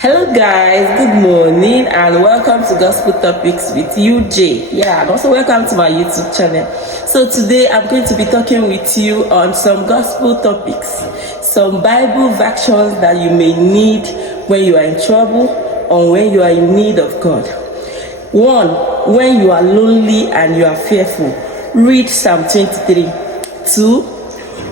Hello guys, good morning and welcome to Gospel Topics with UJ. Yeah, and also welcome to my YouTube channel. So today I'm going to be talking with you on some gospel topics, some Bible versions that you may need when you are in trouble or when you are in need of God. 1. When you are lonely and you are fearful, read Psalm 23. 2.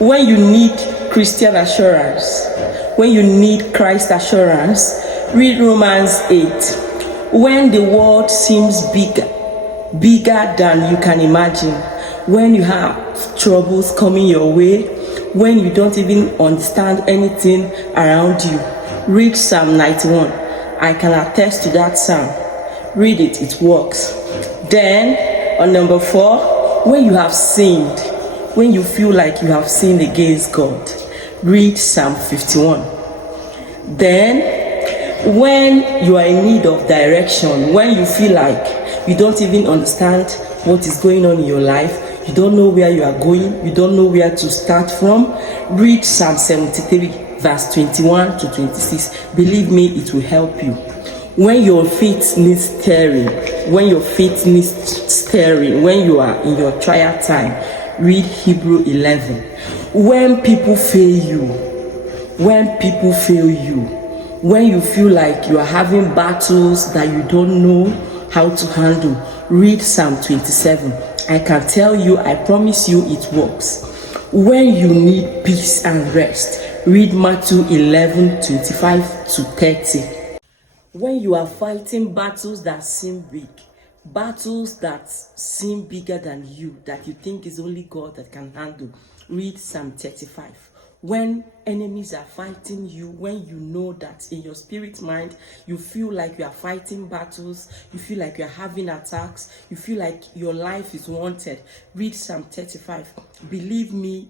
When you need Christian assurance, when you need Christ assurance, read Romans 8. When the world seems bigger than you can imagine, when you have troubles coming your way, when you don't even understand anything around you, read Psalm 91. I can attest to that psalm. Read it, it works. Then, on number 4, when you have sinned, when you feel like you have sinned against God, read Psalm 51. Then, when you are in need of direction, when you feel like you don't even understand what is going on in your life, you don't know where you are going, you don't know where to start from, read Psalm 73, verse 21 to 26. Believe me, it will help you. When your faith needs stirring, when you are in your trial time, read Hebrew 11. When people fail you, when you feel like you are having battles that you don't know how to handle, read Psalm 27. I can tell you, I promise you it works. When you need peace and rest, read Matthew 11, 25 to 30. When you are fighting battles that seem big, battles that seem bigger than you, that you think is only God that can handle, read Psalm 35. When enemies are fighting you, when you know that in your spirit mind, you feel like you are fighting battles, you feel like you are having attacks, you feel like your life is wanted, read Psalm 35. Believe me,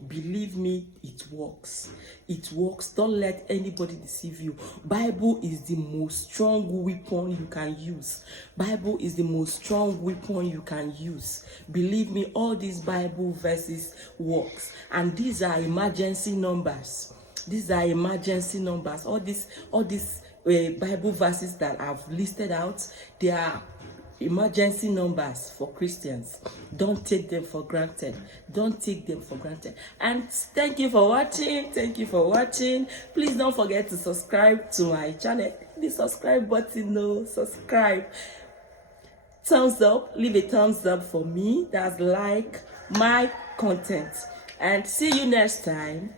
it works. It works. Don't let anybody deceive you. Bible is the most strong weapon you can use. Bible is the most strong weapon you can use. Believe me, all these Bible verses works. And these are emergency numbers. All these Bible verses that I've listed out, they are emergency numbers for Christians. Don't take them for granted. And thank you for watching. Please don't forget to subscribe to my channel. The subscribe button, subscribe. Thumbs up, leave a thumbs up for me. That's like my content. And see you next time.